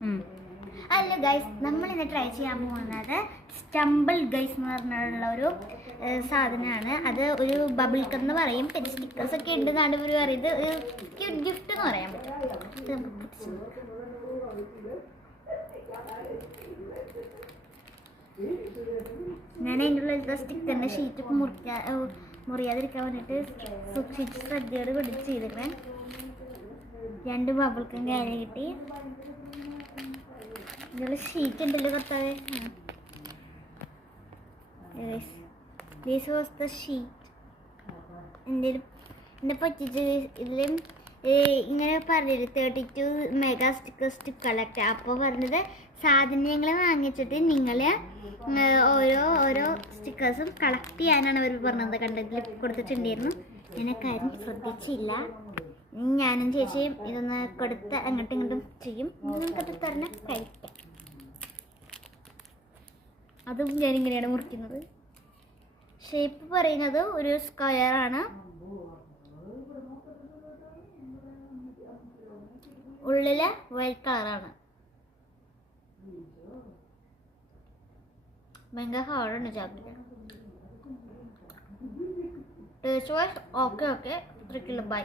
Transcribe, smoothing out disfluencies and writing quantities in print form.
Hello guys, നമ്മളിന്ന് try ചെയ്യാൻ പോകുന്നത് സ്റ്റംബിൾ ഗൈസ് എന്ന് പറഞ്ഞുള്ള ഒരു സാധനമാണ്. അത് ഒരു ബബിൾ ഗം എന്ന് പറയും. പിന്നെ സ്റ്റിക്കേഴ്സ് ഒക്കെ ഉണ്ട് എന്നാണ് ഇവർ പറയുന്നത്. ക്യൂട്ട് ഗിഫ്റ്റ് എന്ന് പറയാൻ പറ്റും. ഞാൻ അതിൻ്റെ ഉള്ളിലത്തെ സ്റ്റിക്കറിൻ്റെ ഷീറ്റ് മുറിയാതിരിക്കാൻ വേണ്ടിയിട്ട് സൂക്ഷിച്ച് ശ്രദ്ധയോട് കൂടി ചെയ്തിരിക്കണേ. 2 ബബിൾ ഗം കയറി കിട്ടി. ഇതിൽ ഷീറ്റ് ഉണ്ടല്ലോ കർത്താവേ. This was the sheet. എന്നെ പറ്റിച്ച് ഇതിലും ഇങ്ങനെ പറഞ്ഞത് 32 മെഗാ സ്റ്റിക്കേഴ്സ് ടു കളക്ട്. അപ്പോൾ പറഞ്ഞത് സാധനങ്ങൾ വാങ്ങിച്ചിട്ട് നിങ്ങൾ ഓരോ സ്റ്റിക്കേഴ്സും കളക്ട് ചെയ്യാനാണ് അവർ പറഞ്ഞത്. കണ്ടതിൽ കൊടുത്തിട്ടുണ്ടായിരുന്നു. ഞാൻ കാര്യം ശ്രദ്ധിച്ചില്ല. ഞാനും ചേച്ചിയും ഇതൊന്ന് കൊടുത്ത് അങ്ങോട്ടും ഇങ്ങോട്ടും ചെയ്യും. നമുക്കത് തന്നെ കഴിക്കാം. അതും ഞാനിങ്ങനെയാണ് മുറിക്കുന്നത്. ഷേപ്പ് പറയുന്നത് ഒരു സ്ക്വയറാണ്. ഉള്ളില് വൈറ്റ് കളറാണ്. ഭയങ്കര ഹാർഡാണ് chocolate. Taste wise okay 3 kilo by.